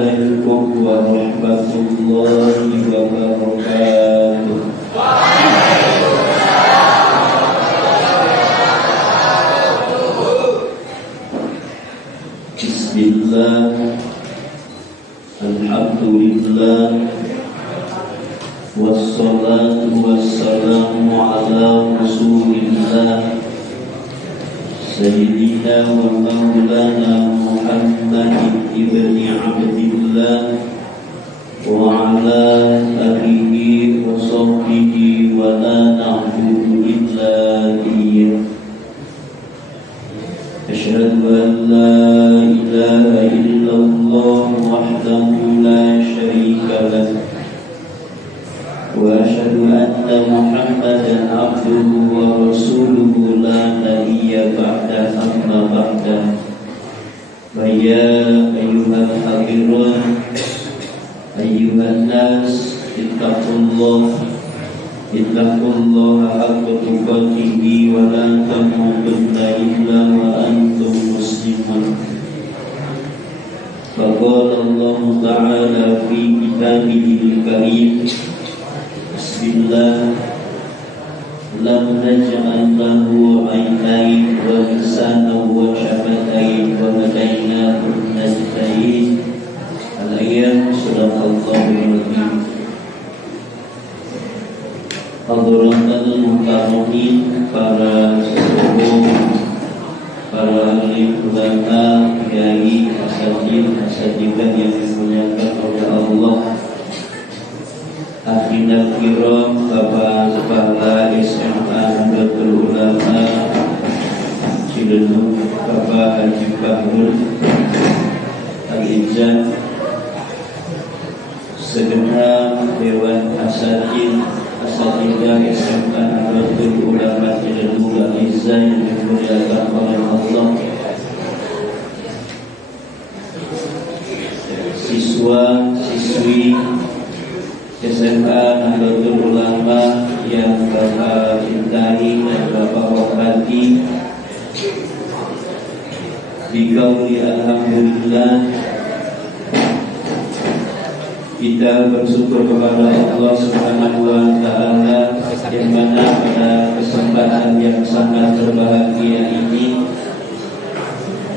Assalamualaikum warahmatullahi wabarakatuh. Bismillah, alhamdulillah, wassalatu wassalamu ala rasulillah Sayyidina wa maulana Muhammad ibni Abdillah wa ala alihi wa sahbihi wa la na'budu illa iyyah. Asyhadu an la ilaha illallah wahdahu la syarika lah wa asyhadu anna Muhammadan abduhu wa rasuluhu la nabiyya ba'da amma ba'da. Ya ayyuhal hadirin ayyuhan nas ittaqullaha haqqa tuqatih wa la tamutunna illa wa antum muslimun. Faqala Allah ta'ala fi kitabihil karim, Bismillah, lam naj'al lahu 'aynayn wa lisanan wa syafatayn wa hadainahu najdayn. Al-ayat Sadaqallahul Azim. Hadratul mukarramin, para sesepuh, para alim ulama, kiai, asatidzah yang dimuliakan oleh Allah, akhirnya kiram, Bapak Kepala SMA Nahdlatul Ulama Ciledug, Bapak Haji Bahrul Al-Izzah, segenap Dewan Asatidzah SMA Nahdlatul Ulama Ciledug Al-Izzah yang dimuliakan oleh Allah, siswa-siswi SMA Nahdlatul Ulama yang Bapak cintai dan Bapak hormati, dikauli alhamdulillah, kita bersyukur kepada Allah Subhanahu wa taala yang mana pada kesempatan yang sangat berbahagia ini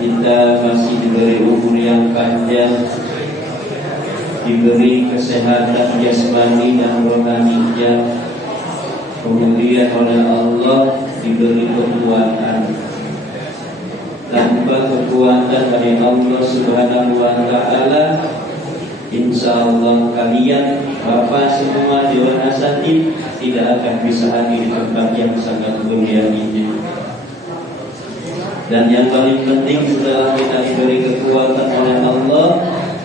kita masih diberi umur yang panjang, diberi kesehatan jasmani dan rohaninya, kemudian oleh Allah diberi kekuatan. Tanpa kekuatan dari Allah Subhanahu wa taala, insyaallah kalian Bapak semua Dewan Asatidz tidak akan bisa hadir di tempat yang sangat mulia ini. Dan yang paling penting, setelah kita diberi kekuatan oleh Allah,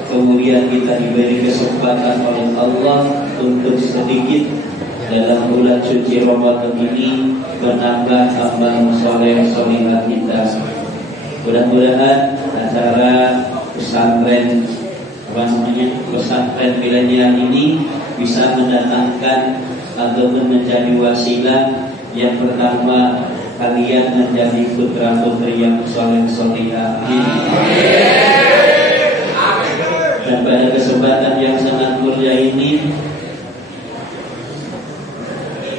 kemudian kita diberi kesempatan oleh Allah untuk sedikit dalam bulan suci Ramadan ini menambah amal soleh solihah kita. Mudah-mudahan acara pesantren milenial ini bisa mendatangkan ataupun menjadi wasilah yang pertama kalian menjadi putra-putri yang soleh-solihah. Dan pada kesempatan yang sangat mulia ini,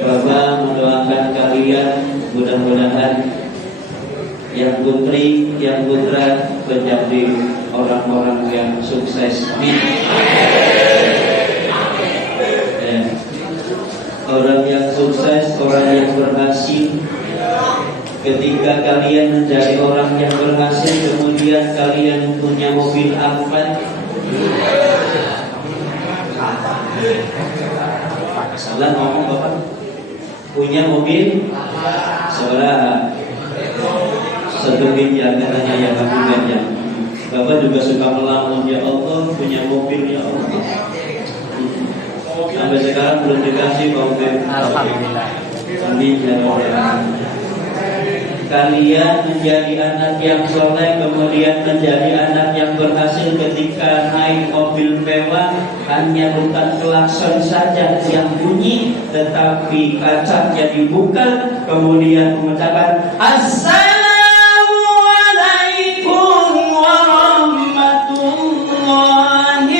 Bapak mendoakan kalian mudah-mudahan yang putri, yang putra menjadi orang-orang yang sukses. Orang yang sukses, orang yang berhasil. Ketika kalian menjadi orang yang berhasil, kemudian kalian punya mobil Alphard, salah ngomong Bapak, punya mobil seorang satu meja, katanya yang satu meja. Bapak juga suka melamun, ya Allah punya mobil, ya Allah. Sampai sekarang belum dikasih mobil. Alhamdulillah. Amin ya Allah. Kalian menjadi anak yang soleh, kemudian menjadi anak yang berhasil ketika naik mobil mewah, hanya bukan klakson saja yang bunyi, tetapi kacanya dibuka, kemudian mengucapkan Assalamualaikum warahmatullahi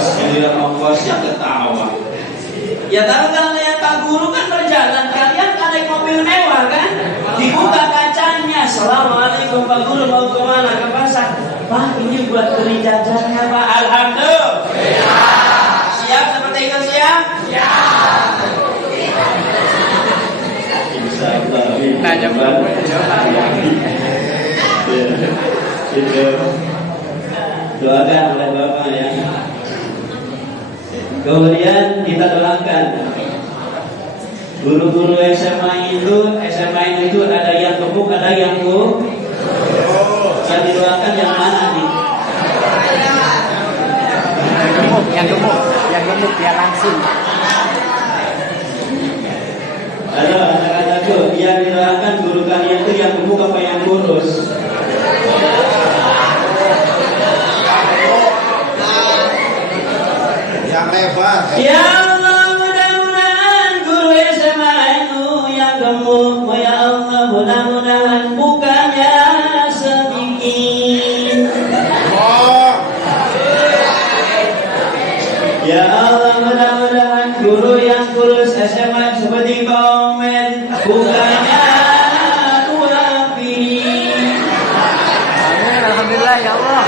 ongkos, giliran ongkosnya ketawa. Ya tahu kalau lihat Pak Guru kan berjalan, kalian kan naik mobil mewah kan? Dibuka kacanya, Assalamualaikum Pak Guru, mau kemana? Ke pasar. Pak, ini buat beli jajannya Pak. Alhamdulillah. Siap seperti itu siap? Siap. Insyaallah. Nanya Pak. Doakan oleh Bapak ya. Kemudian kita doakan guru-guru SMA itu ada yang gemuk, ada yang kurus. Yang didoakan yang mana nih? Yang gemuk ya langsung. Halo anak-anakku, yang didoakan guru kalian itu yang gemuk apa yang kurus? Yang lebar. Ya Allah, mudah-mudahan guru SMA itu yang gemuk, ya Allah, mudah-mudahan bukannya sedikit. Ya Allah, mudah-mudahan guru yang kurus SMA seperti komen bukannya turapi. Amin, alhamdulillah ya Allah.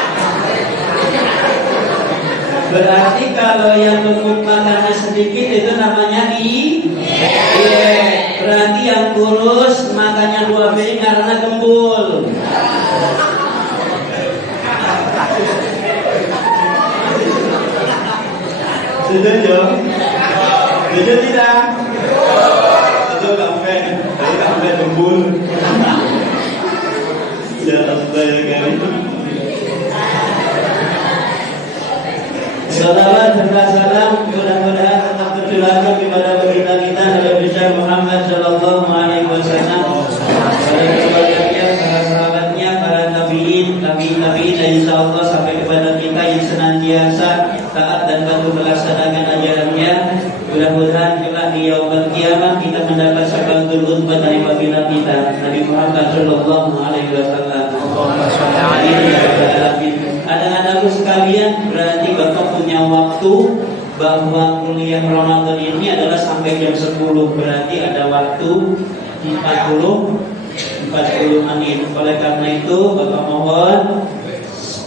Berarti kalau yang gemuk makannya sedikit itu namanya berarti yang kurus makannya 2 piring karena gembul. Setuju? Setuju tidak? Itu kafe gembul. Ya Allah ya kali. Salawat serta salam mudah-mudahan tetap tercurahkan kepada baginda kita Nabi besar Muhammad sallallahu alaihi wasallam, pada keluarganya, para sahabatnya, para tabiin, dan insyaallah sampai kepada kita yang senantiasa taat dan patuh melaksanakan ajarannya. Mudah-mudahan kelak di yaumul kiamat kita mendapat syafaatul uzma dari baginda kita Nabi Muhammad sallallahu alaihi wasallam. Anak-anakku sekalian, berarti Bapak punya waktu bahwa kuliah Ramadan ini adalah sampai jam 10. Berarti ada waktu 40 menit. Oleh karena itu Bapak mohon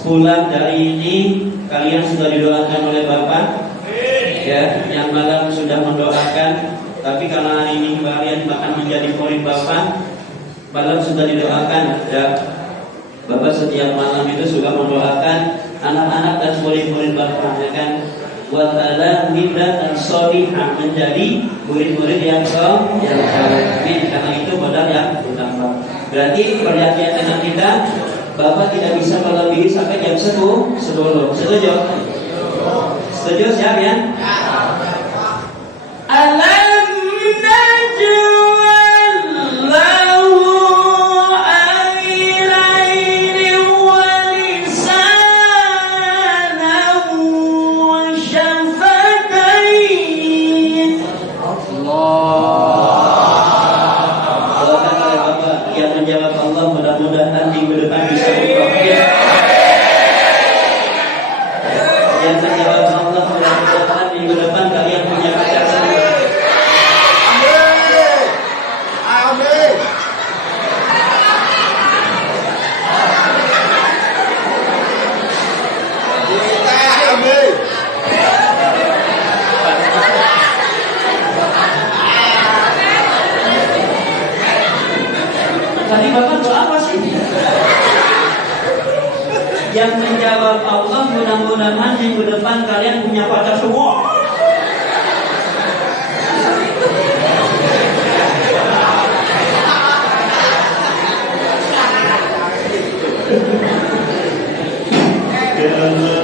pulang dari ini kalian sudah didoakan oleh Bapak ya, yang malam sudah mendoakan. Tapi karena hari ini kalian akan menjadi murid Bapak, malam sudah didoakan ya. Bapak setiap malam itu suka mendoakan anak-anak dan murid-murid Bapak ya kan, wa ta'ala dan solihah, menjadi murid-murid yang saleh. Karena itu modal yang utama. Berarti perhatian dengan kita, Bapak tidak bisa melebihi sampai jam 10. Setuju? Setuju siap ya? Alam najwal lahu mudah-mudahan minggu depan bisa berprofit. Yang terjawab Allah, mudah-mudahan minggu depan kalian punya pacar semua. Amin. Amin. Amin. Tadi Bapak doa apa sih? Yang menjawab Allah, mudah-mudahan minggu depan kalian punya pacar semua. Ya Allah.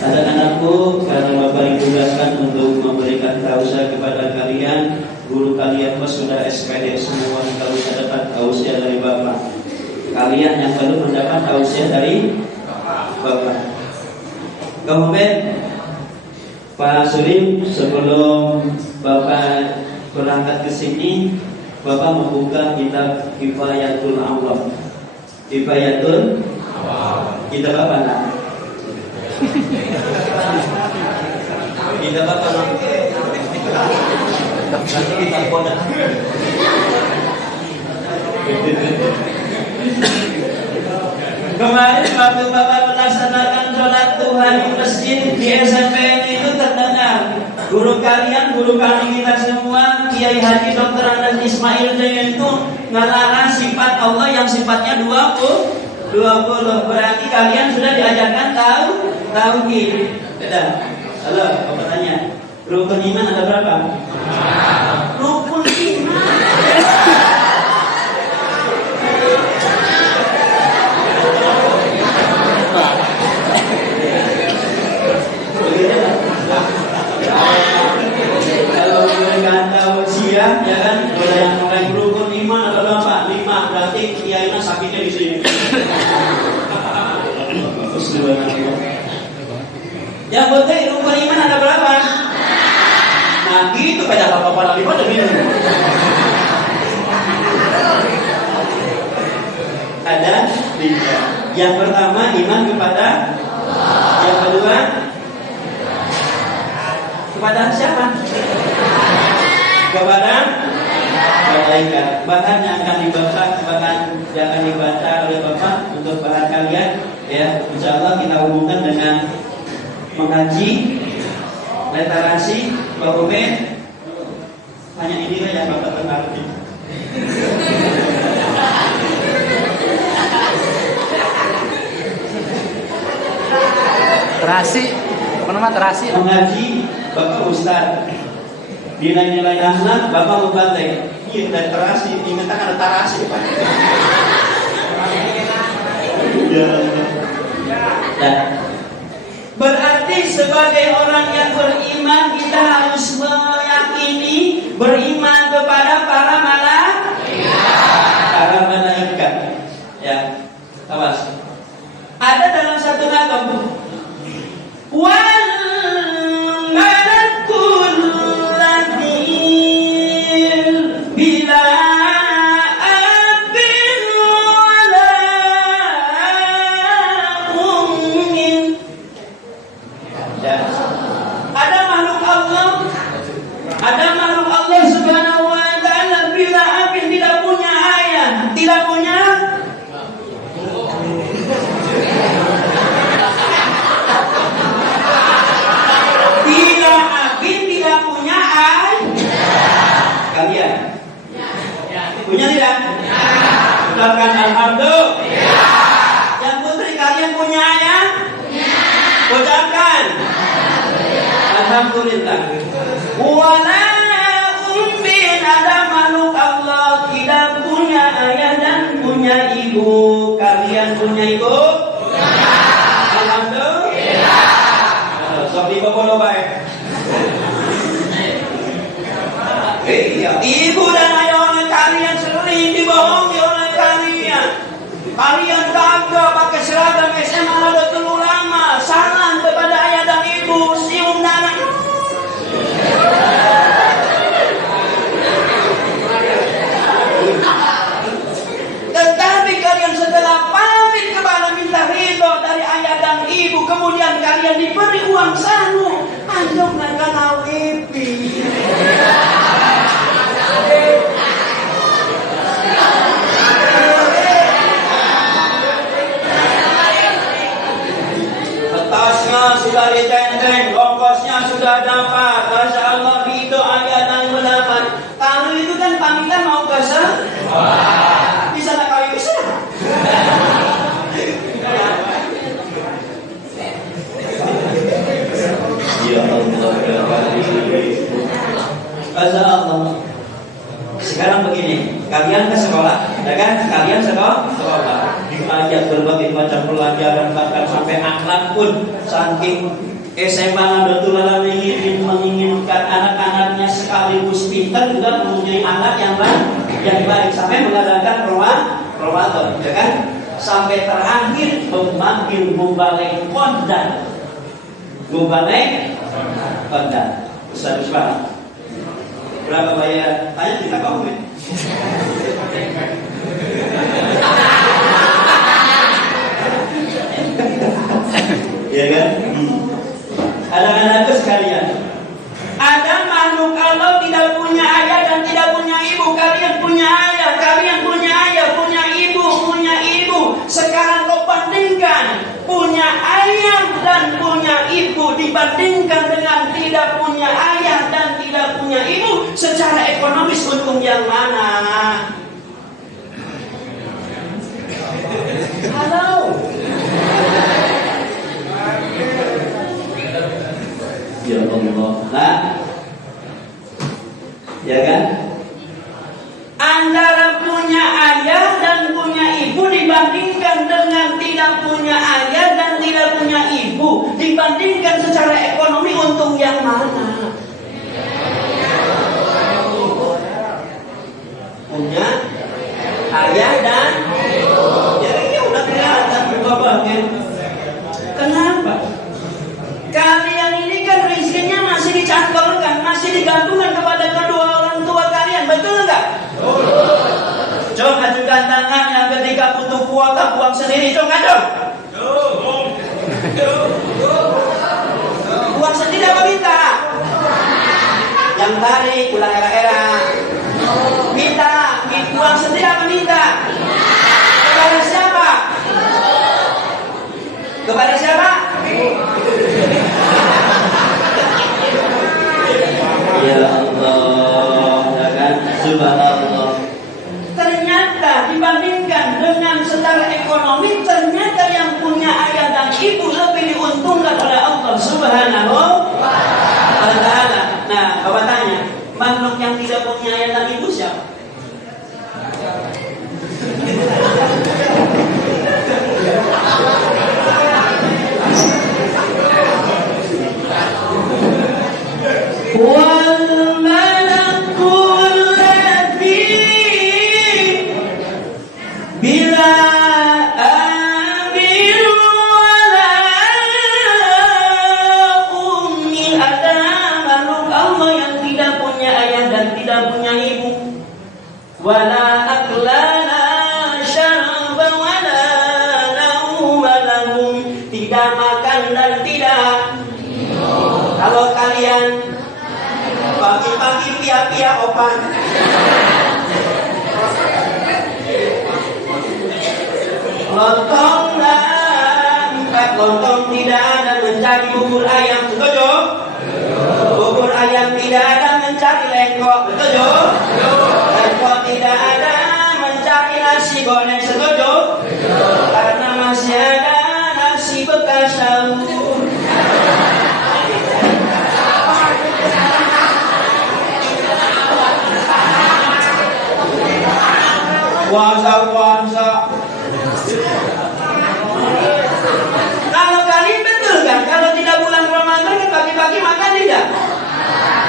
Anak-anakku, karena Bapak ditugaskan untuk memberikan tausiah kepada kalian, guru kalian yang sudah SPD semua kalau bisa dapat tausiah dari Bapak. Kalian yang belum mendapat tausiah dari Bapak. Kemudian Pak Surim, sebelum Bapak berangkat ke sini, Bapak membuka kitab Kifayatul Awam. Kifayatul kitab apa nak? Kitab apa nak? Kitab Koda. Kemarin waktu Bapak melaksanakan sholat Tuhan di masjid di SMPN itu terdengar guru kalian, guru kami kita semua, Kiai Haji Dr. Andes Ismail itu ngelarang sifat Allah yang sifatnya 20. Berarti kalian sudah diajarkan tauhid. Sudah. Halo, Bapak tanya, rukun iman ada berapa? Rukun iman. Kalau berkata wasiat, ya kan, kalau yang mulai rukun iman ada berapa? 5. Berarti kiainya sakitnya di sini. Yang penting rukun iman ada berapa? Nah gitu kayak apa-apa lagi pada minum. Ada 5. Yang pertama iman kepada Allah. Yang kedua kepada siapa? Kepada malaikat. Bahkan yang akan dibaca oleh Bapak untuk bahan kalian, ya, insya Allah kita hubungkan dengan mengaji literasi Pak Ubed. Hanya inilah yang Bapak tengaruhi. Terasi, apa nama terasi? Mengaji Bapak Ustaz, nilai-nilai akhlak Bapak membantai. Iya, dari terasi, ingat ada tarasi Pak. Ya. Berarti sebagai orang yang beriman kita harus meyakini beriman kepada para malaikat. Ya, awas. Ada dalam satu nakam. Wal malakul ladil bila abin wala ummin. Ada makhluk Allah Subhanahu wa ta'ala bila abin, tidak punya ayah, tidak punya kalian punya tidak? Ucapkan alhamdulillah. Yang putri kalian punya ayah? Ucapkan alhamdulillah. Wala ummin, ada makhluk Allah tidak punya ayah dan punya ibu. Kalian punya ibu? Alhamdulillah. Sok dibawa baik. Ibu dan ayahnya kalian sering dibohongi oleh kalian. Kalian kagak pakai seragam SMA Nahdlatul Ulama, salam kepada ayah dan ibu, cium tangan. Tetapi kalian setelah pamit kepada minta ridho dari ayah dan ibu, kemudian kalian diberi uang sanu, anjok nakan awipi. Tasnya sudah ditenteng, ongkosnya sudah dapat. Masya Allah, itu ayat dan mendapat. Kalau itu kan pamitan mau ke sana, bisa tak kali bisa. Ya Allah, Masya Allah. Sekarang begini, kalian ke sekolah, ya kan? Kalian sekolah, diajak berbagai macam pelajaran, bahkan sampai akhlak pun. Saking SMA Nahdlatul Ulama ingin menginginkan anak-anaknya sekaligus pintar juga mempunyai anak mengadakan Ramadan, ya kan? Sampai terakhir memanggil mubalek kondan. Ustaz Usman, berapa bayar? Tanya kita komen. Ya kan? Anak-anakku sekalian, ada makhluk Allah tidak punya ayah dan tidak punya ibu. Kalian punya ayah, kalian punya ayah, punya ibu. Sekarang kau bandingkan punya ayah dan punya ibu dibandingkan dengan tidak punya ayah dan tidak punya ibu. Secara ekonomis untung yang mana? Halo. Ya Allah. Nah, ya kan? Antara punya ayah dan punya ibu dibandingkan dengan tidak punya ayah dan tidak punya ibu, dibandingkan secara ekonomi untung yang mana? Punya ayah dan ya udah kelihatan berubahnya. Kenapa? Kalian ini kan rezekinya masih dicantolkan, masih digantungkan kepada kedua orang tua kalian, betul enggak? Jom ajukan tangan yang ketika butuh kuota buang sendiri, jom ngajong. Buang sendiri apa minta? Yang tarik pulang era-era. Minta, buang sendiri apa minta? Kepada siapa? Kepada siapa? Ya Allah, ya kan? Subhanallah. Ternyata dibandingkan dengan secara ekonomi, ternyata yang punya ayah dan ibu lebih diuntungkan oleh Allah Subhanahu wa ta'ala. Nah, Bapak tanya, makhluk yang tidak punya ayah dan ibu siapa? Wala aklana syarba wala nauma lahum, tidak makan dan tidak minum. Kalau kalian pagi-pagi pia-pia opan, lontong dan lontong tidak ada mencari bubur ayam, setuju? Bubur ayam tidak ada mencari lengkok, setuju? Lengkok tidak ada mencari nasi goreng, setuju? Karena masih ada nasi bekas sahur. Puasa. Kalau kalian betul kan, kalau tidak bulan Ramadan kan pagi-pagi makan tidak?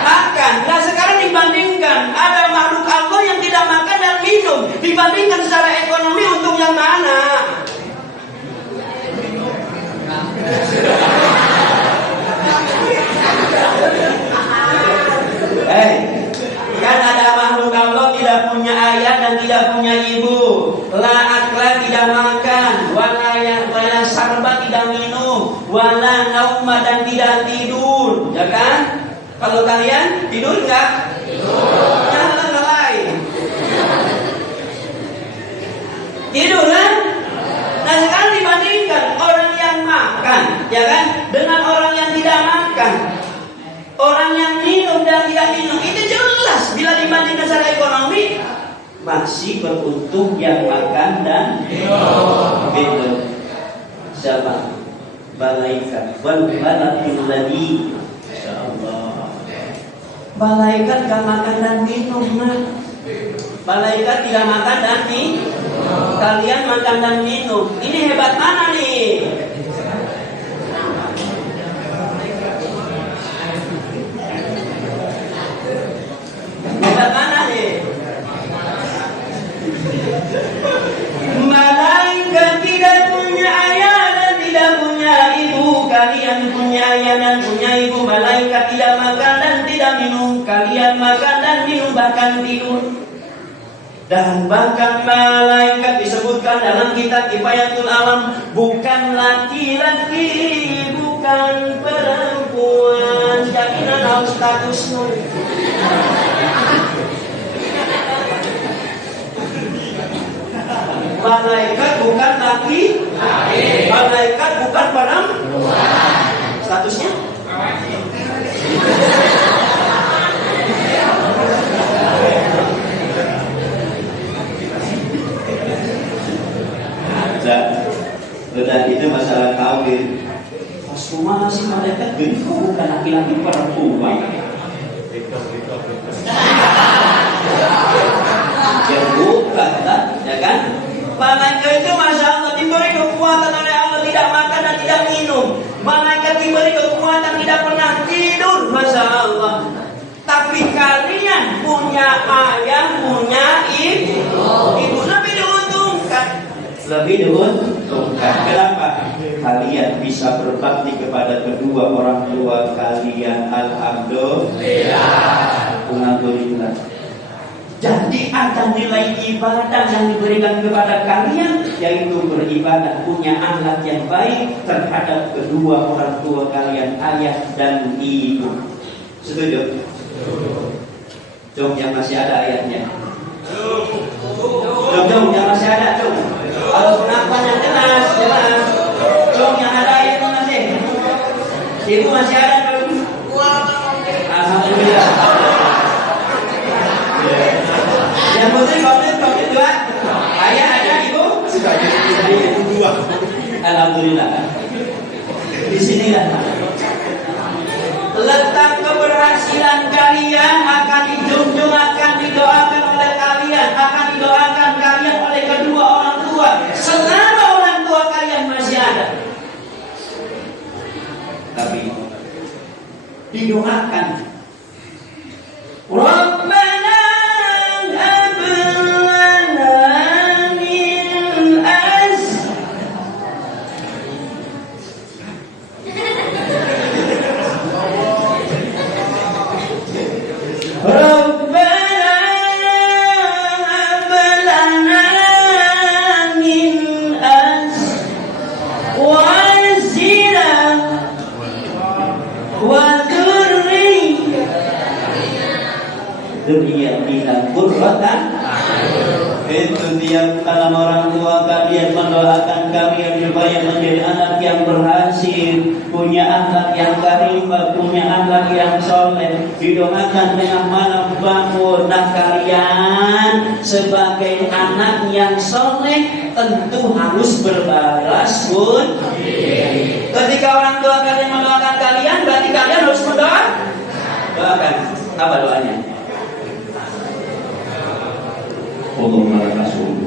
Makan. Nah sekarang dibandingkan, ada makhluk Allah yang tidak makan dan minum, dibandingkan secara ekonomi untung yang mana? Kan ada makhluk Allah tidak punya ayah dan tidak punya ibu. La akla tidak makan, wala sarba tidak minum, wala nauma dan tidak tidur, ya kan? Kalau kalian tidur enggak? Tidur. Jangan lain. Tidur kan? Nah sekarang dibandingkan orang yang makan, ya kan, dengan orang yang tidak makan. Orang yang minum dan tidak minum itu jelas bila dibandingkan secara ekonomi masih beruntung yang makan dan minum. Siapa? Malaikat. Wal malaikul ladzi, insyaallah. Malaikat gak makan dan minum, nah. Malaikat tidak makan dan minum. Kalian makan dan minum. Ini hebat mana nih? Hebat mana nih? minum, bahkan tidur. Dan bahkan malaikat disebutkan dalam kitab Kifayatul Alam bukan laki-laki, bukan perempuan. Jadinya naon status nu. Malaikat bukan laki, malaikat bukan perempuan. Statusnya? Benar, itu masalah kawin. Pas rumah si malaikat gini kok bukan laki-laki perempuan? Ya bukan, Ya kan? Malaikat itu masya Allah diberi kekuatan oleh Allah, tidak makan dan tidak minum. Malaikat diberi kekuatan tidak pernah tidur, masya Allah. Tapi kalian punya ayah, punya ibu lebih diuntungkan. lebih diuntungkan. Kenapa? Kalian bisa berbakti kepada kedua orang tua kalian. Alhamdulillah. Jadi ada nilai ibadah yang diberikan kepada kalian, yaitu beribadah, punya akhlak yang baik terhadap kedua orang tua kalian, ayah dan ibu. Setuju? Jom yang masih ada ayatnya. Jom yang masih ada, jom. Kalau pengakuan yang jelas. Jom yang ada ayatnya masih. Ibu masih ada, jom. Alhamdulillah. Yang putih komplit dua. Ayah ada, ibu? Ibu dua. Alhamdulillah. Di sinilah letak keberhasilan kalian akan dijunjung, akan didoakan oleh kalian, akan didoakan kalian oleh kedua orang tua selama orang tua kalian masih ada. Tapi didoakan, Rabbana hab lana min duriyyatina qurratan. Itu tiap dalam orang tua kalian mendoakan kalian supaya menjadi anak yang berhasil, punya akhlak yang karimah, punya akhlak yang soleh, didoakan dengan malam bangun. Nah kalian sebagai anak yang soleh tentu harus berbalas budi. Ketika orang tua kalian mendoakan kalian, berarti kalian harus mendoakan. Apa doanya? Allahumma rasul.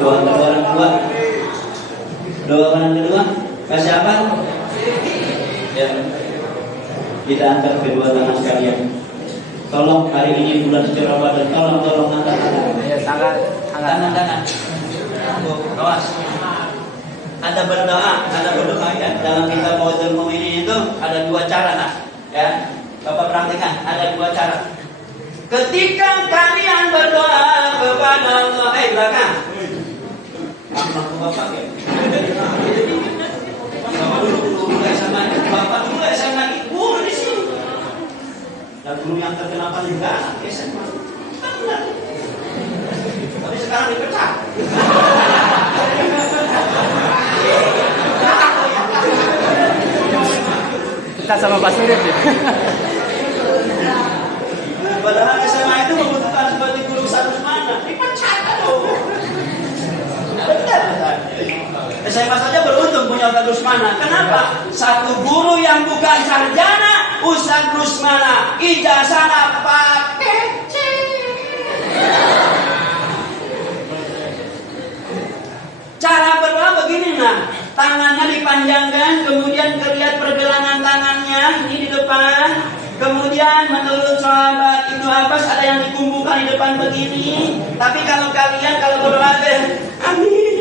Doa kedua orang tua. Doa orang kedua kasih apa? Ya. Kita angkat kedua tangan sekalian. Tolong hari ini bulan suci Ramadan, tolong angkat tangan. Tangan. Awas. Ada berdoa ya. Dalam kitab Fathul Mu'minin itu ada dua cara lah, ya. Bapak perhatikan, ada dua cara. Ketika kalian berdoa kepada Allah, belakang. Bapak ya. Bapak dulu SMA ibu di sini. Dan guru yang terkenal juga SMA. Tapi sekarang dipecat. Kita sama Pak Surip ya. Padahal SMA itu membutuhkan seperti guru sarjana. Dipecat aduh. Benar. SMA saja beruntung punya Ustaz Rusmana. Kenapa? Satu guru yang bukan sarjana, Ustaz Rusmana, ijazahnya pakai C. Cara berdoa begini nah, tangannya dipanjangkan, kemudian terlihat pergelangan tangannya ini di depan. Kemudian menurut sahabat Ibnu Abbas ada yang dikumpulkan di depan begini. Tapi kalau kalian berdoa amin.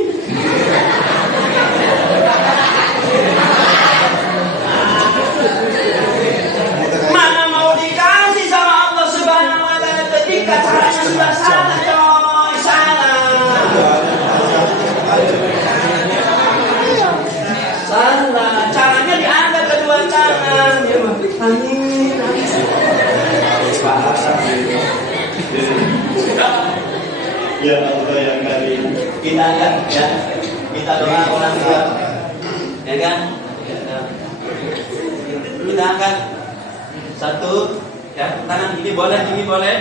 Amin. Ya Allah yang kali Kita angkat ya. Kita doa orang tua. Ya kan? Kita angkat. Satu, ya, tangan ini boleh,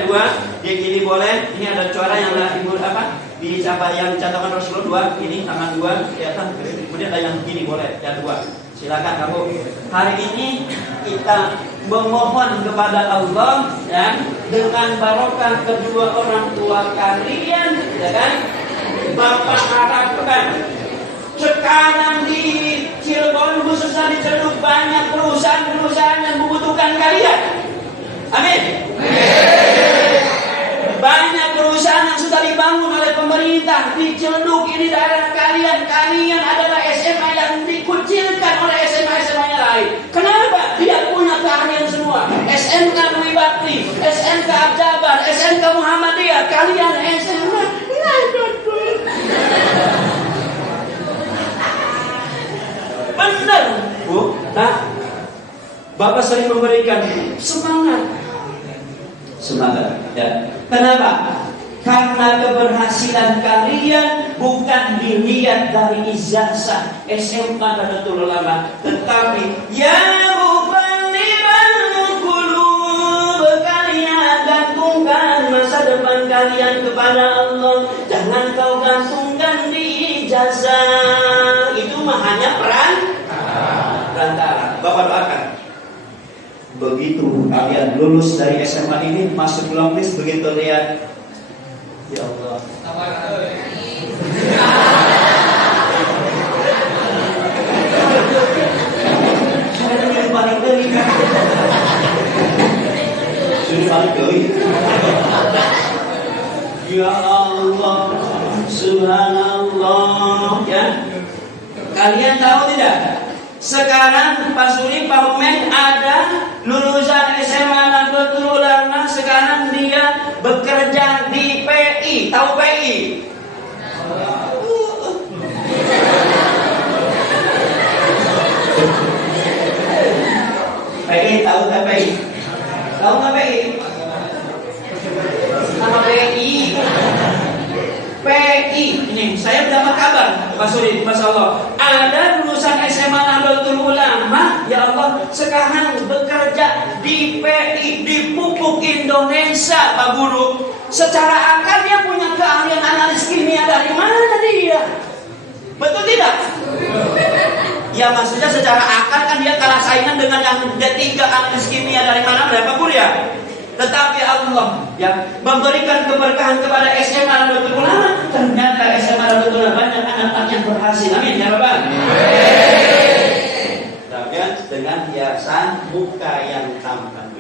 dua, yang ini boleh. Ini ada suara yang ibu apa? Di siapa yang dicantumkan Rasulullah, dua, ini tangan dua, kelihatan. Kemudian ada yang begini boleh, ya dua. Silakan kamu. Hari ini kita memohon kepada Allah ya, dengan barokah kedua orang tua kalian, ya kan? Bapak harapkan sekarang di Cirebon khususnya di Ciledug banyak perusahaan-perusahaan yang membutuhkan kalian. Amin. Banyak perusahaan yang sudah dibangun oleh pemerintah di Ciledug ini daerah kalian. Kalian adalah SMA yang dikucilkan oleh SMA-SMA yang lain. Kenapa? Dia punya keahlian semua. SMK Dwi Bakti, SMK Abjabar, SMK Muhammadiyah. Kalian SMA benar, Bu. Nah, Bapak sering memberikan semangat, ya. Kenapa? Karena keberhasilan kalian bukan dilihat dari ijazah SMA Nahdlatul Ulama, tetapi ya muqallibal qulub, kalian gantungkan masa depan kalian kepada Allah. Jangan kau gantungkan di ijazah. Itu mah hanya perantara. Bapak doakan. Begitu kalian lulus dari SMA ini, masuk long list, begitu lihat, ya Allah. Saya ingin balik dari sudah balik dari. Ya Allah, Subhanallah, ya. Kalian tahu tidak? Sekarang Pak Suri, Pak Umen ada lulusan SMA Nahdlatul Ulama, sekarang dia bekerja di PI. Tahu PI? PI, tahu nggak PI? Tahu nggak PI? Nama PI. PI ini saya mendapat kabar, Pak Suri, Masya Allah, ada lulusan SMA Nahdlatul Ulama, ya Allah, sekarang bekerja di PI, di Pupuk Indonesia, Pak Guru. Secara akal dia punya keahlian analis kimia, dari mana dia? Betul tidak? Ya maksudnya secara akal kan dia kalah saingan dengan yang D3 analis kimia dari mana, Pak Guru ya? Tetapi Allah yang memberikan keberkahan kepada SMA Nahdlatul Ulama, ternyata SMA Nahdlatul Ulama banyak anak-anak yang berhasil. Amin ya Rabbal. Tapi dengan hiasan muka yang tampan.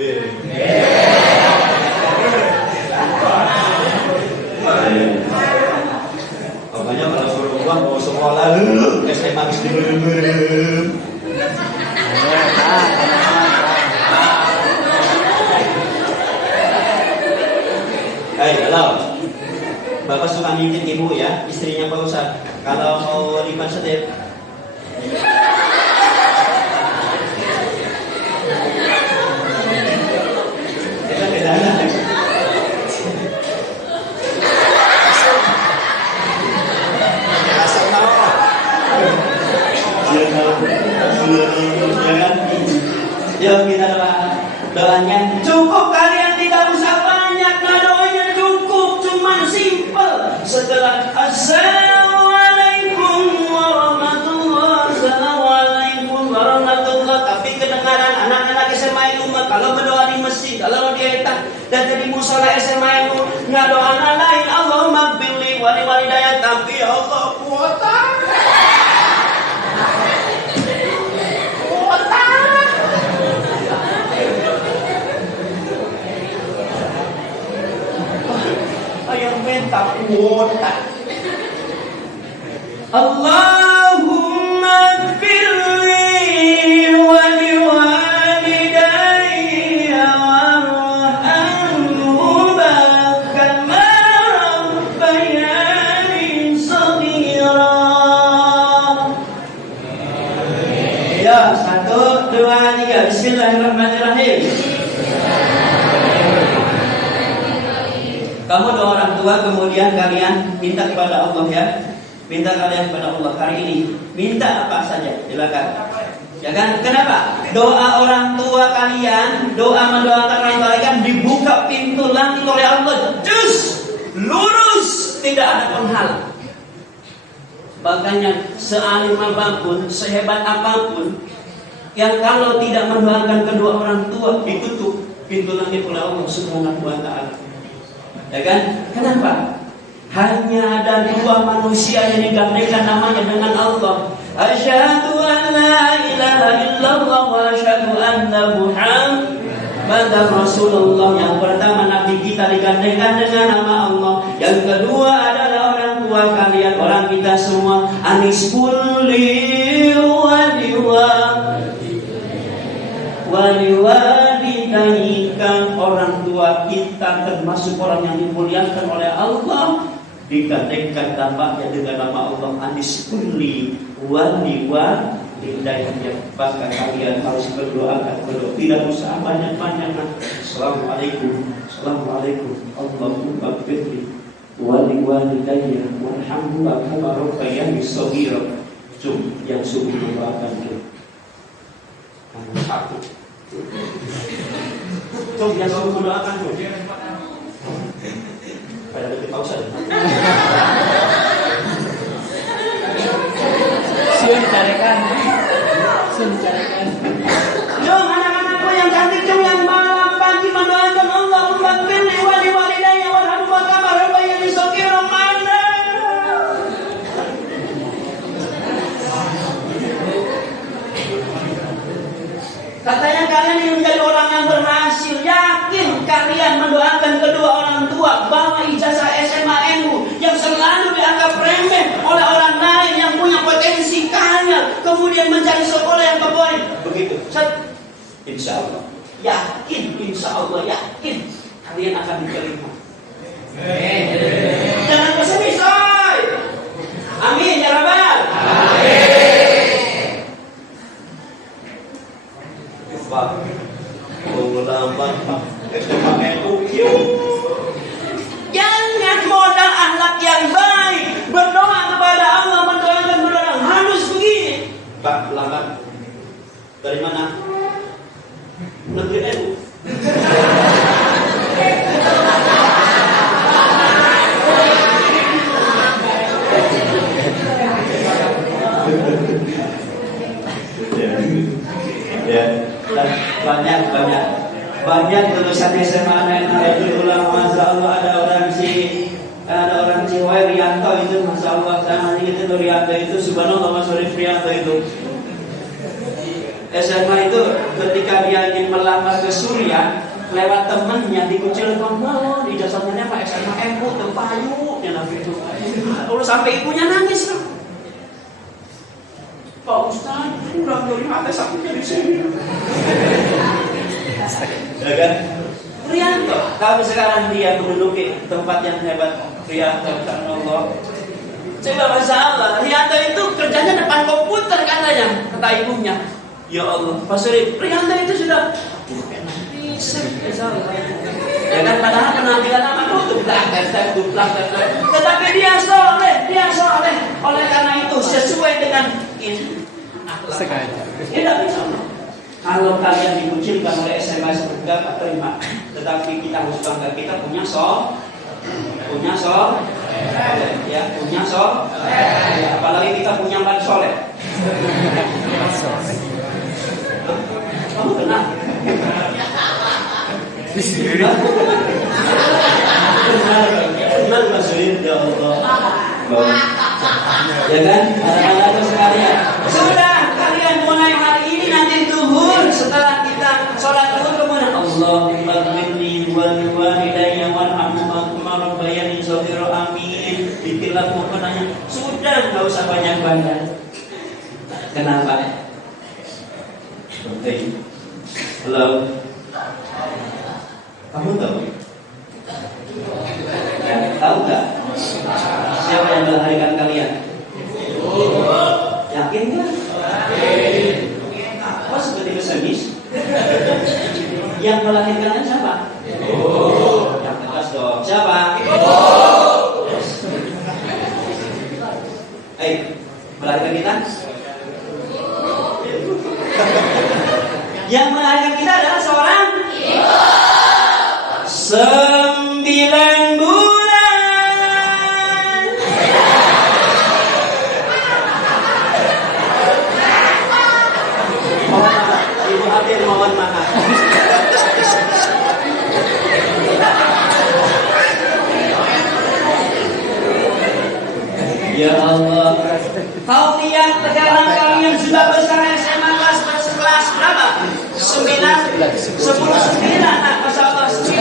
Pokoknya kalau suruh uang mau sekolah SMA belum. Halo, Bapak suka ngintip ibu ya, istrinya Pak Ustadz. Kalau mau refund setip, kita beda. Asal mau, jangan. Yuk kita doanya cukup, kalian tidak usah banyak, doanya cukup, cuma simple. Setelah Assalamualaikum warahmatullahi, Assalamualaikum warahmatullahi, tapi kedengaran anak-anak SMA itu kalau berdoa di masjid, kalau di etak dan jadi musola SMA itu nggak doa lain, Allahumma billi wali walidayat, tapi Allah kuota. Yang minta kuota. Allahumma firli wa liwalidayya warhamhuma kama rabbayani shaghira. Ya, 1, 2, 3. Bismillahirrahmanirrahim. Kamu dua orang tua, kemudian kalian minta kepada Allah ya. Minta kalian kepada Allah hari ini. Minta apa saja, silakan. Ya kan? Kenapa? Doa orang tua kalian, doa mendoakan orang tua kalian dibuka pintu langit oleh Allah. Jus, lurus, tidak ada penghalang. Makanya sealim apapun, sehebat apapun, yang kalau tidak mendoakan kedua orang tua ditutup pintu langit oleh Allah Subhanahu wa taala. Ya kan? Kenapa? Hanya ada dua manusia yang digandengkan namanya dengan Allah. Asyhadu an la ilaha illallah wa asyhadu anna Muhammadar Rasulullah. Yang pertama Nabi kita digandengkan dengan nama Allah. Yang kedua adalah orang tua kalian, orang kita semua. Anis kulli waliwalidayka, orang tua kita termasuk orang yang dimuliakan oleh Allah, digandengkan tampaknya dengan nama Allah. Anis kulli waliwalidayka, maka kalian harus berdoakan tidak usah banyak-banyak. Assalamualaikum, assalamualaikum, Allahumma firli waliwalidayya warhamhuma kama rabbayani shaghira. Yang subuh doakan itu aku. Coba yang subuh doakan tuh. Pada detik pausa. Siun carikan. Jom anak-anakku yang cantik, jom yang malam pagi mendoakan Allahumma firli waliwalidayya warhamhuma kama rabbayani shaghira. Mana? Katanya kalian ingin menjadi orang yang berhasil. Yakin kalian mendoakan kedua orang tua, bawa ijazah SMA-NU yang selalu dianggap remeh oleh orang lain yang punya potensi kaya, kemudian mencari sekolah yang favorit. Begitu. Insya Allah. Yakin, insya Allah yakin kalian akan diterima. Jangan pesimis, coy. Amin ya rabbal. Jangan modal akhlak yang baik, berdoa kepada Allah, mendoakan berdoa harus begini. Pak, lambat. Dari mana? Negeri NU. Ya. Banyak lulusan SMA itu ulama, masya Allah. Ada orang Ciwai Rianto itu, masya Allah. Sana itu Rianto itu, subhanallah, Mas Rianto itu SMA itu ketika dia ingin melamar ke Suriah, lewat temannya dikucilkan, oh di jasanya Pak SMA MU tempayu ya nabi itu. Lalu sampai ibunya nangis loh. Pak Ustaz, kurang dari mata sakitnya di sini. Ya kan? Rianto, tapi sekarang dia menduduki tempat yang hebat. Rianto, karena Allah. Coba masalah, Rianto itu kerjanya depan komputer katanya, kata ibunya. Ya Allah, Pak Suri, Rianto itu sudah bisa. Ya kan, padahal penampilan apa itu duplak. Tetapi dia soleh. Oleh karena itu sesuai dengan ini. Tidak bisa. Kalau kalian dikucilkan oleh SMA enggak terima. Tetapi kita harus bangga, kita punya sol. Ya, punya sol. Apalagi kita punya ban soleh. Kamu kenal? Kenal Rasulullah ya Allah. Ya kan? Anak-anakku sekalian. Sudah kalian mulai hari ini nanti zuhur, setelah kita sholat zuhur kemudian Allahumma ghfirli waliwalidayya warhamhuma kama rabbayani shaghira. Amin. Dikirlah pokoknya sudah, enggak usah banyak-banyak. Kenapa? Oke. Halo. Kamu tahu? Ya, tahu nggak? Siapa yang melahirkan kalian? Yakin nggak? Apa seperti pesimis? Yang melahirkan siapa? Ibu. Yang tegas dong. Siapa? Ibu. Melahirkan kita? Yang melahirkan kita adalah seorang ibu. 9 bulan. Ibu Atin mohon maaf. Ya Allah, kalian sekarang kalian sudah besar SMA kelas berapa? 9, 10, 9, nah, Masya Allah, 9, 10, 11.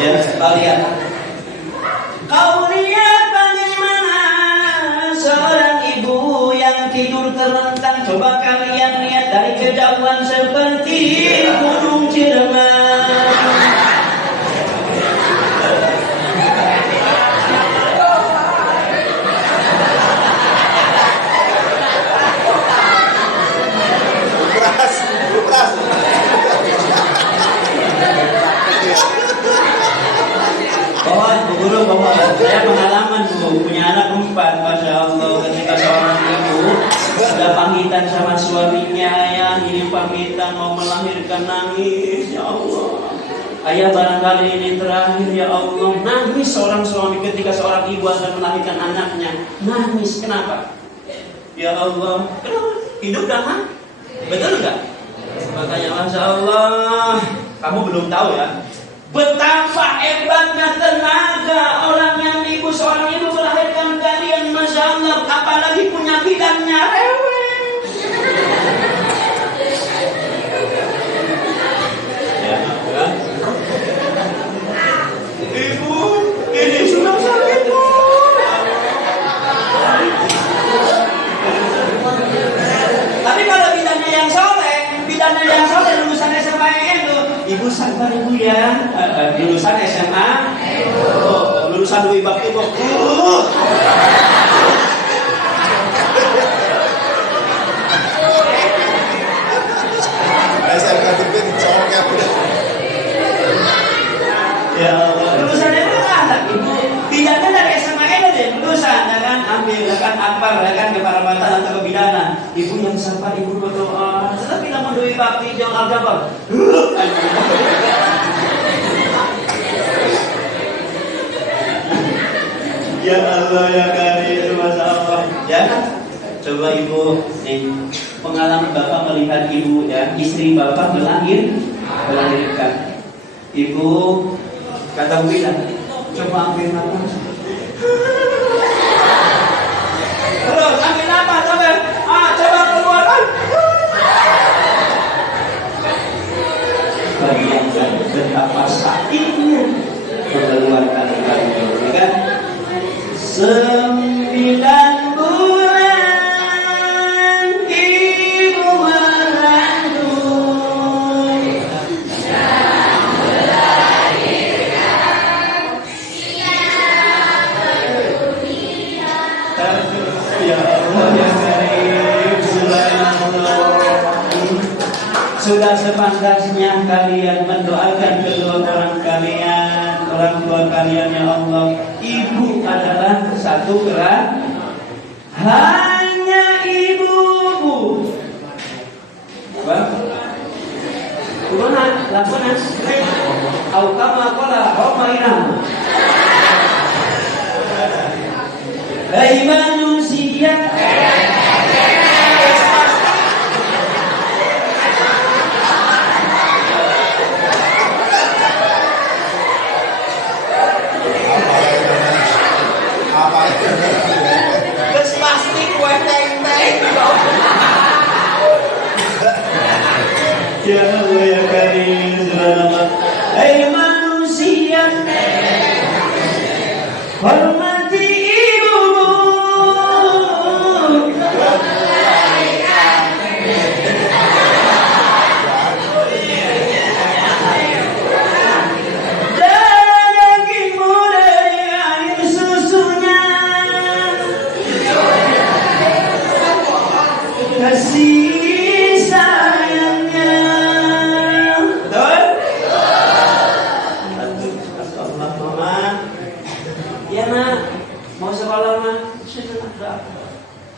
Ya, kalian. Kau lihat bagaimana seorang ibu yang tidur terlentang. Coba kalian lihat dari kejauhan seperti gunung Ciremai. Pohon. Saya pengalaman Bu, punya anak 4, Masya Allah. Ketika seorang ibu sudah pamitan sama suaminya, ayah ini pamitan mau melahirkan, nangis, ya Allah. Ayah barangkali ini terakhir, ya Allah. Nangis seorang suami ketika seorang ibu akan melahirkan anaknya. Nangis, kenapa? Ya Allah, kenapa? Hidup dah, ha? Betul nggak? Makanya Masya Allah, kamu belum tahu ya, betapa hebatnya tenaga orang yang seorang ibu melahirkan kalian, Masya Allah. Apalagi punya bidannya rewel. Ya, kan? Ibu, ini sudah sakit, Bu. Tapi kalau bidannya yang soleh lulusan SMA itu, ibu sabar ibu ya. Lulusan SMA, lulusan Dwi Bakti kok. Ya Allah, lulusannya mana ibu? Bidannya dari SMA itu deh, lulusan, ya kan? Ambil, ya kan? Akbar, ya kan? Keparamatan atau kebidanan. Ibu yang sabar, ibu berdoa. Setelah bilang Dwi Bakti, jangan Al-Jabar. Ya Allah ya Karim, Masya Allah. Ya, coba ibu nih, pengalaman bapak melihat ibu ya, istri bapak melahirkan. Ibu kata bilang, coba ambil nafas. Terus ambil nafas, coba keluarkan. Bayangkan betapa sakitnya mengeluarkan kalian, kan? 9 bulan ibu mengandung, yang melahirkan siang berdunia. Ya Allah ya Karim, sudah sepantasnya kalian mendoakan kedua orang tua kalian, ya Allah. Ibu adalah satu gerak, hanya ibu. Kumaha lakukan? Au kama qala Rabbana. Hai manusia, ya Allah ya Karim, subhanallah. Hai manusia, hormati ibumu. Darah dagingmu dari air susunya.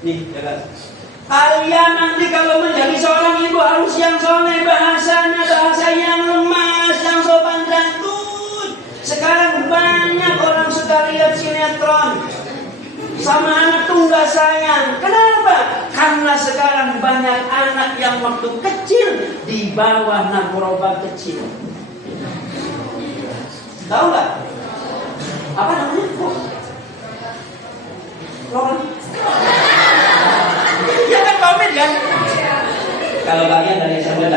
Nih, ya kan? Kalian nanti kalau menjadi seorang ibu harus yang soleh, bahasanya bahasa yang lemas, yang sopan santun. Sekarang banyak orang suka lihat sinetron sama anak tunggal sayang. Kenapa? Karena sekarang banyak anak yang waktu kecil di bawah narkoba kecil. Tahu nggak? Apa namanya? Loren. Ya kan pamit kan? Kalau kalian dari SMP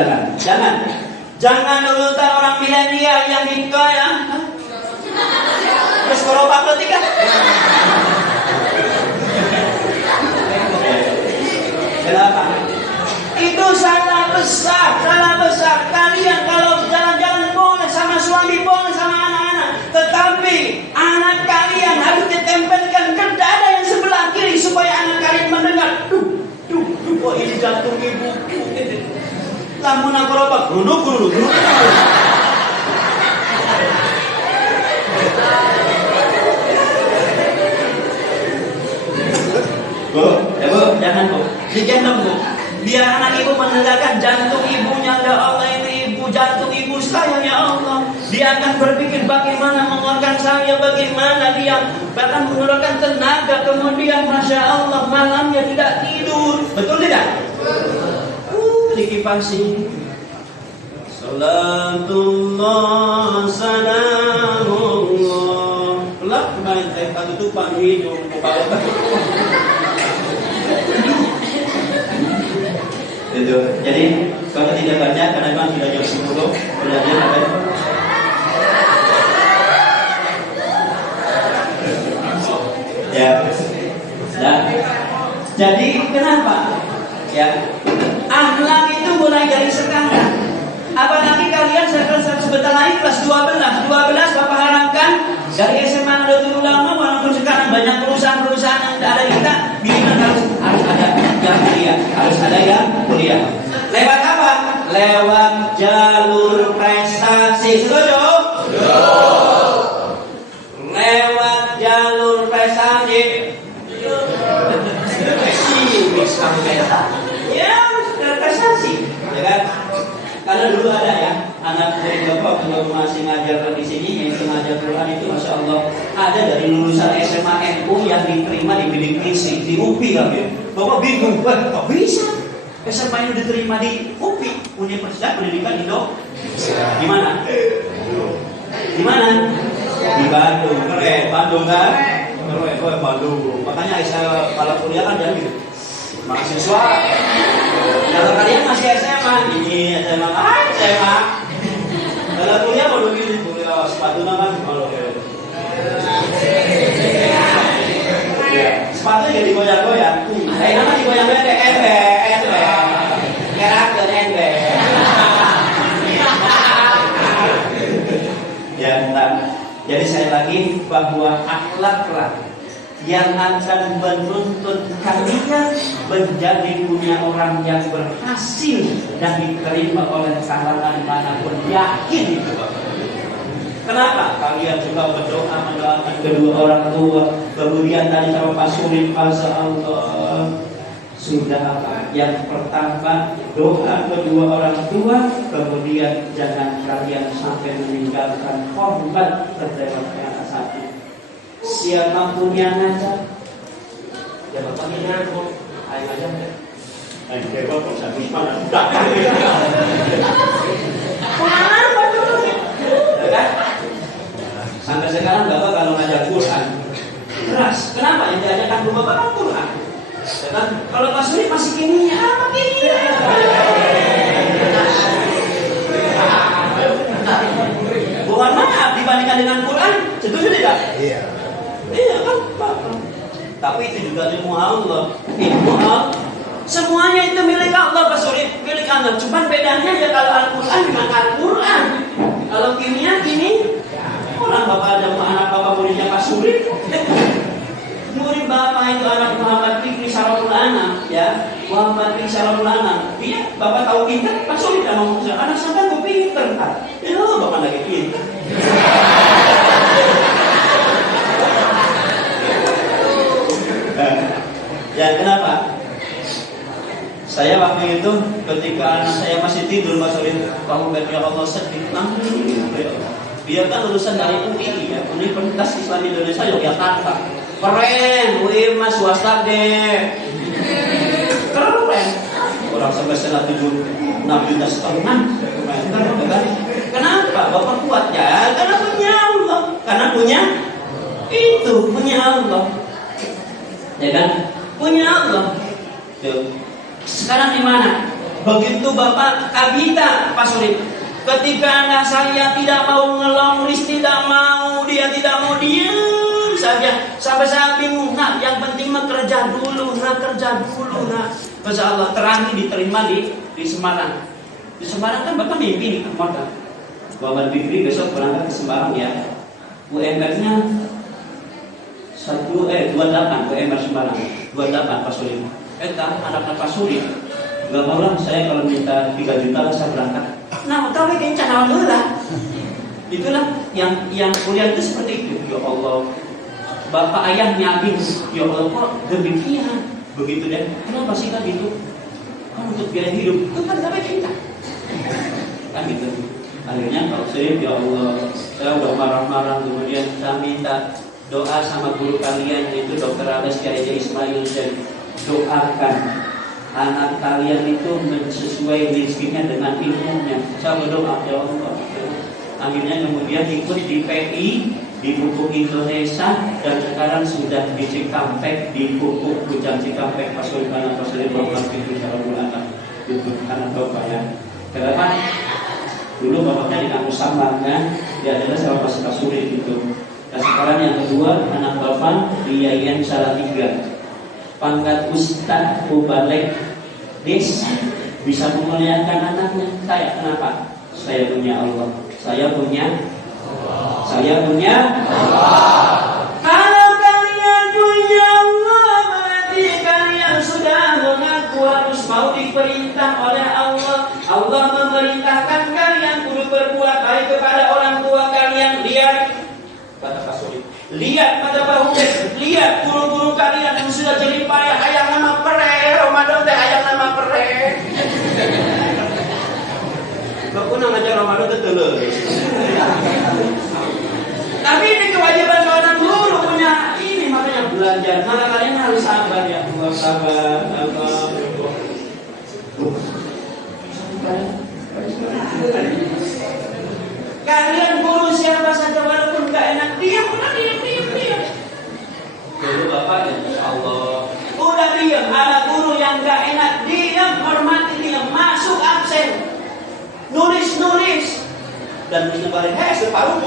jangan nurutkan orang milenial yang nikah ya. Terus korobak ketika. Kenapa? Itu salah besar. Kalian kalau jalan-jalan boleh sama suami, boleh sama anak-anak, tetapi anak kalian harus ditempelkan ke dada yang sebelah kiri supaya anak kalian mendengar. Oh ini jantung ibu. Lamun aku robak, guru. Bu, jangan bu, digendong bu. Biar anak ibu mendengarkan jantung ibunya. Ya Allah, ini ibu, jantung ibu saya ya Allah. Dia akan berpikir bagaimana mengeluarkan saya, bagaimana dia bahkan mengeluarkan tenaga. Kemudian Masya Allah malamnya tidak tidur. Betul tidak? Dikipasi. Salatullah salamullah. Pelak kemarin saya tutupan hidung. Itu. Jadi kalau tidak baca karena memang sudah jam 10 belajar apa? Ya. Nah, jadi kenapa? Ya. Akhlak itu mulai dari sekarang. Apalagi kalian sebentar lagi kelas 12 Bapak harapkan dari SMA Nahdlatul Ulama, walaupun sekarang banyak perusahaan-perusahaan yang ada di kita, minimal harus ada yang kuliah, harus ada yang kuliah. Lewat apa? Lewat jalur prestasi. Setuju? Lewat jalur prestasi. Ya, prestasi, ya kan? Karena dulu ada ya anak dari bapak kalau masih ngajar di sini, yang ngajar Quran itu Masya Allah ada dari lulusan SMA NU yang diterima di bidik misi di UPI kan ya. Bapak bingung, kok bisa SMA itu diterima di UPI, Universitas Pendidikan Indonesia? Di mana? Di mana? Di Bandung. Keren, Bandung kan? Keren, Bandung. Makanya saya kalau kuliah kan jadi mahasiswa. Kalau kalian masih SMA, ini SMA. Kalau kuliah mau begini, kuliah sepatu kan kalau sepatu jadi goyang-goyang. Nama digoyang-goyang kayak NB. Karakter NB. Ya, entah. Jadi saya lagi bahwa akhlaklah yang akan menuntut kalian menjadi punya orang yang berhasil dan diterima oleh kalangan manapun. Yakin itu. Kenapa? Kalian juga berdoa mendoakan kedua orang tua. Kemudian tadi sama Pak Surin, Masya Allah, sudah apa? Yang pertama doa kedua orang tua. Kemudian jangan kalian sampai meninggalkan hormat terhadap anak satu. Siapapun yang ngajar, ya bapak ini ngajar, ayo ngajar deh. Ayo bapak kok saya mana? Udah. Kenapa dulu? Kan? Sampai sekarang bapak kalau ngajar Quran keras. Kenapa? Yang diajarkan bapak kan Quran. Kan? Kalau Pak Suri masih kininya, apa kininya? Mohon maaf dibandingkan dengan Quran, setuju tidak? Iya. Iya kan, Pak. Tapi itu juga ilmu Allah. Ilmu Allah. Semuanya itu milik Allah, Pak Suri. Milik Allah. Cuma bedanya ya kalau Al-Quran memang Al-Quran. Kalau kimia gini, orang bapak ada anak bapak muridnya Pak Suri. Murid bapak itu anak Muhammad Fikri Syaraful Anam, ya. Muhammad Fikri Syaraful Anam. Iya, bapak tahu pintar, Pak Suri tidak mau ngomong. Anak sampai gue pintar, Pak. Ya bapak lagi pintar. Ya kenapa? ketika anak saya masih tidur, Mas Sorin, kamu ya Allah sedih, dia kan lulusan dari UI ya, Universitas Islam Indonesia Yogyakarta. Keren, UI mas swasta deh. Keren. Orang sampai 6 juta setengah. Kenapa? Bapak kuat ya? Karena punya Allah. Karena punya Allah. Ya kan? Punya Allah. Sekarang di mana? Begitu Bapak kabita, Pak Sulit. Ketika anak saya tidak mau ngelongris, tidak mau diam saja. Sampai saya bingung, nah yang penting mah kerja dulu. Masya Allah, terakhir diterima di Semarang. Di Semarang kan Bapak mimpi nih, modal. Bapak Bikri besok berangkat ke Semarang ya. UMR-nya 28 UMR Semarang. 28 Pak Sulit. Anak-anak Pak Sulit. Gak mau lah, saya kalau minta 3 juta lah saya berangkat. Nah, tapi kencana lah. Itulah yang kuliah itu seperti itu. Ya Allah, bapak ayahnya habis. Ya Allah, kok demikian? Begitu deh. Kenapa sih kan gitu? Kan untuk biaya hidup. Itu kan sampai kita. Kan gitu. Akhirnya kalau saya, ya Allah, saya udah marah-marah. Kemudian saya minta doa sama guru kalian, yaitu Dr. Ales Kiai Ismail, dan doakan anak kalian itu sesuai rezekinya dengan ilmunya. Saya berdoa, ya Allah. Akhirnya kemudian ikut di PI, di Pupuk Indonesia, dan sekarang sudah di Cikampek, di Pupuk Bujang Cikampek, Pasuruan Bapak itu cara mengatakan itu anak bapak ya. Kenapa? Dulu bapaknya di kampus Samarnya, dia adalah salah satu Pasuruan itu. Dan sekarang yang kedua, anak bapak di Yayan Salatiga, pangkat Ustadz Mubalek Desa, bisa memuliakan anaknya. Saya kenapa? Saya punya Allah. Saya punya Allah. Kalau kalian punya Allah, berarti kalian sudah mengaku harus mau diperintah oleh Allah. Allah memerintahkan kalian kudu berbuat baik kepada orang tua kalian. Lihat, kata Pak Sulit. Lihat kata Pak Hujan. Lihat guru-guru kalian yang sudah jadi payah. Ayang nama pere, Ramadan teh ayang nama pere. Bapak ngajar Ramadan betul. Tapi ini kewajiban seorang guru punya ini, makanya belajar. Maka kalian harus sabar ya, sabar. Kalian guru siapa saja walaupun gak enak, diam. Dulu Bapak ya Allah, udah diam. Ada guru yang gak enak, diam, hormati dia, masuk absen. Nulis dan menyebarin separuh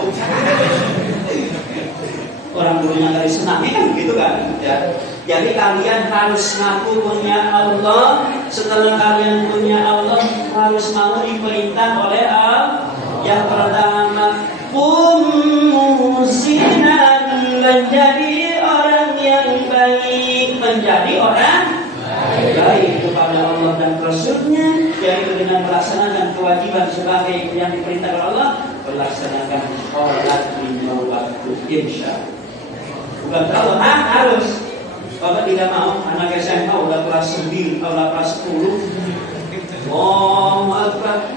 orang gurunya dari senang kan gitu kan ya. Jadi kalian harus ngaku punya Allah. Setelah kalian punya Allah, harus mau diperintah oleh Allah. Yang pertama, musinan, menjadi orang yang baik, menjadi orang baik kepada Allah dan Rasulnya, yaitu dengan melaksanakan kewajiban sebagai yang diperintahkan Allah, melaksanakan sholat lima waktu, insya bukan kalau harus. Bapak tidak mau anak SMA udah kelas 9, udah kelas 10. Oh, maaf Pak.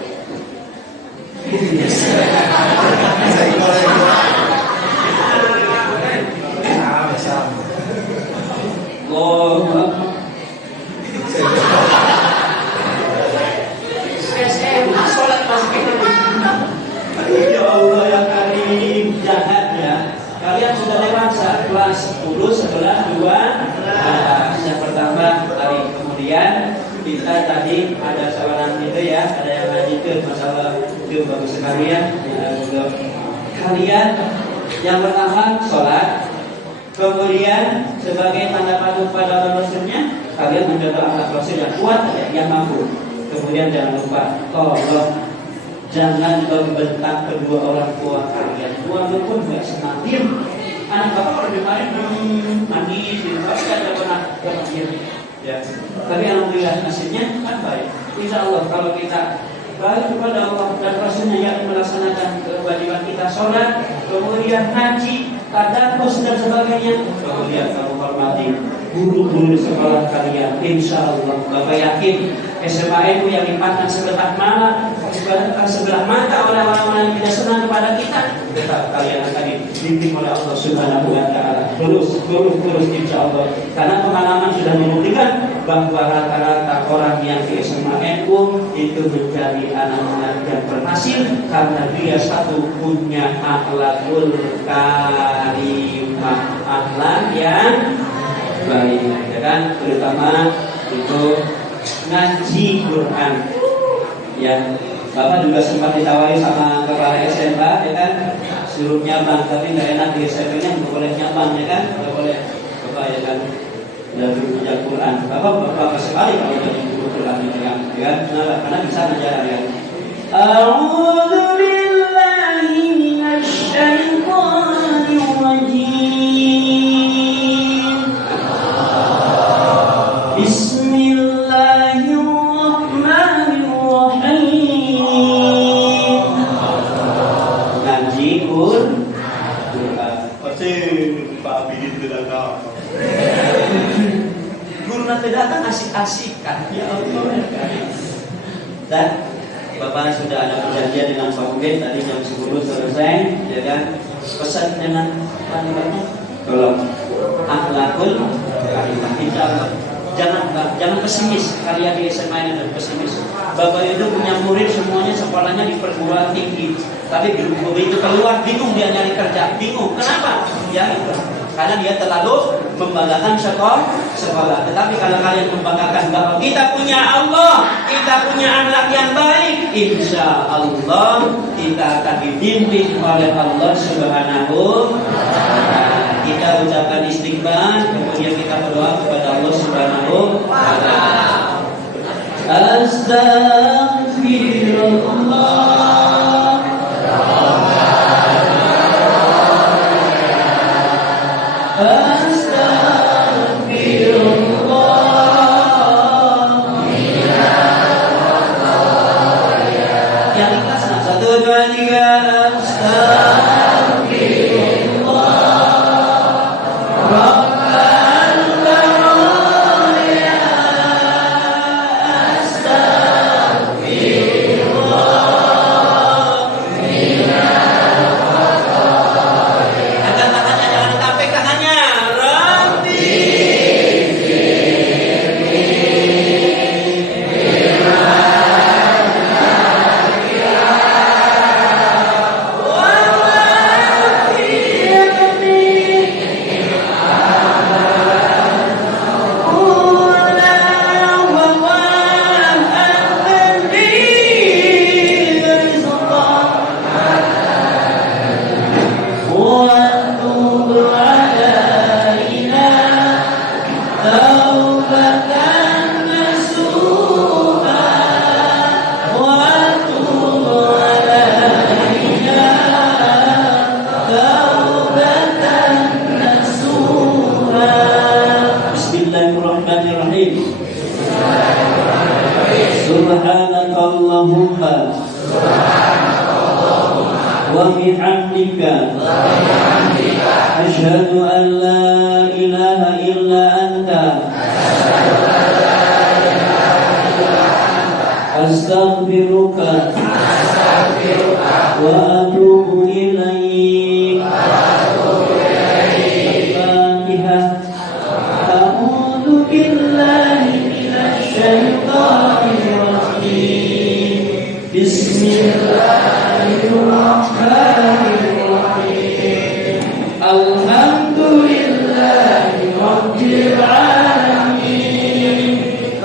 SMA sholat masih ya Allah ya Karim, jahat ya. Kalian sudah dewasa, kelas 10, 11, 12. Yang pertama tadi, kemudian kita tadi ada seorang itu ya, ada yang ngaji ke masalah itu bagus sekali ya. Kalian yang pertama sholat, kemudian sebagai tanda patuh pada Rasulnya, kalian mencontoh akhlak Rasul yang kuat ya, yang mampu. Kemudian jangan lupa, tolong jangan membentak kedua orang tua kalian. Keluarga pun gak senang. Diam. Anak bapak kalau kemarin nangis, pasti ada pernah diam. Ya. Tapi alhamdulillah nasibnya kan baik. Insya Allah kalau kita baik kepada Allah dan Rasulnya yang melaksanakan kewajiban kita sholat, kemudian haji, tadarus dan sebagainya, kemudian kamu hormati guru-guru sekolah kalian. Insya Allah Bapak yakin SMAN yang dipandang sebelah mata orang-orang yang tidak senang kepada kita, tetap kalian akan dibimbing oleh Allah Subhanahu wa Ta'ala. Terus insya Allah. Karena pengalaman sudah membuktikan bahwa rata-rata orang yang di SMAN itu menjadi anak-anak yang berhasil karena dia satu punya akhlakul karimah, akhlak yang baik, ya kan? Terutama itu ngaji Quran. Yang Bapak juga sempat ditawari sama kepala SMA, ya kan? Suruh nyabang, tapi nggak enak di SMP-nya nggak boleh nyabang, ya kan? Nggak boleh, Bapak ya kan? Dari belajar Quran, Bapak sekali kalau jadi guru Quran, ya kan? Karena bisa belajar, ya. A'udzu billahi minasy syaithanir rajim. Bismillahirrahmanirrahim. Ngaji Quran. Pak Bidin tidak tahu. Guru nanti datang asik-asikan, ya Allah. Dan Bapak sudah ada perjanjian dengan Pak Mungkin tadi jam 10 selesai, ya kan? Pesan dengan panglima, tolong akhlakul karimah. Insya Allah. Jangan pesimis. Kalian di SMA ini pesimis. Bapak itu punya murid semuanya sekolahnya di perguruan tinggi, tapi begitu keluar bingung dia nyari kerja, bingung. Kenapa? Ya itu. Karena dia terlalu membanggakan sekolah. Tetapi kalau kalian membanggakan bahwa kita punya Allah, kita punya akhlak yang baik, insya Allah kita akan dibimbing oleh Allah Subhanahu wa Ta'ala. Kita ucapkan istighfar, kemudian kita berdoa kepada Allah Subhanahu wa Ta'ala. Astaghfirullah. Yang ikhlas, 1, 2, 3. Subhanakallahumma wa bihamdika asyhadu an la ilaha illa anta astaghfiruka wa atubu ilaik. Al-Fatihah. A'udzu billahi minasy syaithanir rajim. Bismillahirrahmanirrahim. Alhamdulillahi rabbil alamin.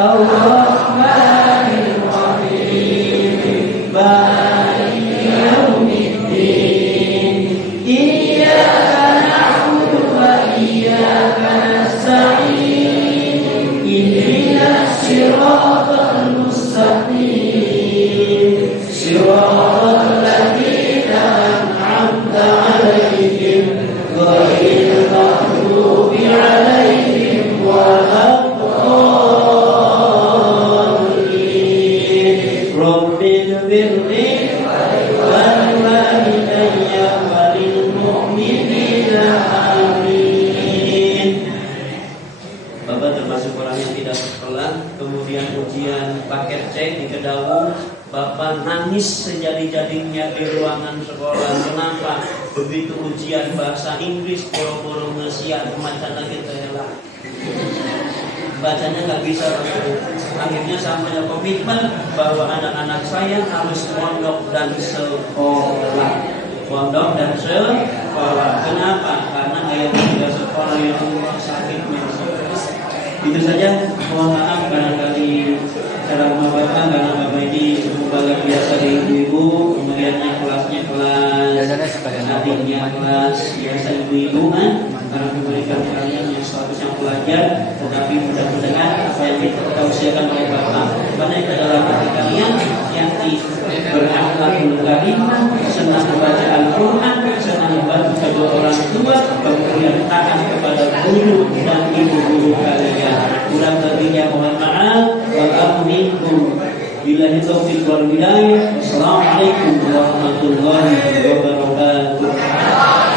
Ar-Rahmanir Rahim. Maliki yaumiddin. Iyyaka na'budu wa iyyaka nasta'in. Ihdinas siratal mustaqim. Siratal ladzina an'amta 'alaihim ghairil maghdubi 'alaihim waladdallin. Rabbil birri wal walidayya walil mu'minina amin. paket C di Kedawung. Bapak nangis sejadi-jadinya di ruangan sekolah. Kenapa? Begitu ujian bahasa Inggris, boro-boro ngesian macam kita lah. Bacanya nggak bisa. Akhirnya sampai komitmen bahwa anak-anak saya harus mondok dan sekolah. Mondok dan sekolah. Kenapa? Karena ayah juga sekolah yang sakitnya. Itu saja. Mohon maaf barangkali cara bapak karena bapak ini lembaga biasa di ibu-ibu, kemudian kelasnya kelas adiknya kelas biasa ibu-ibu kan, karena memberikan kalian yang statusnya pelajar, tetapi mudah-mudahan apa yang kita usahakan oleh bapak banyak adalah hati kalian yang berakhlakul karimah, senang membaca Al-Quran, senang membantu kedua orang tua, kemudian taat kepada guru dan ibu-guru kalian. Kurang lebihnya mohon maaf. Wa'alaikum billahi taufiq wal hidayah. Wassalamualaikum warahmatullahi wabarakatuh.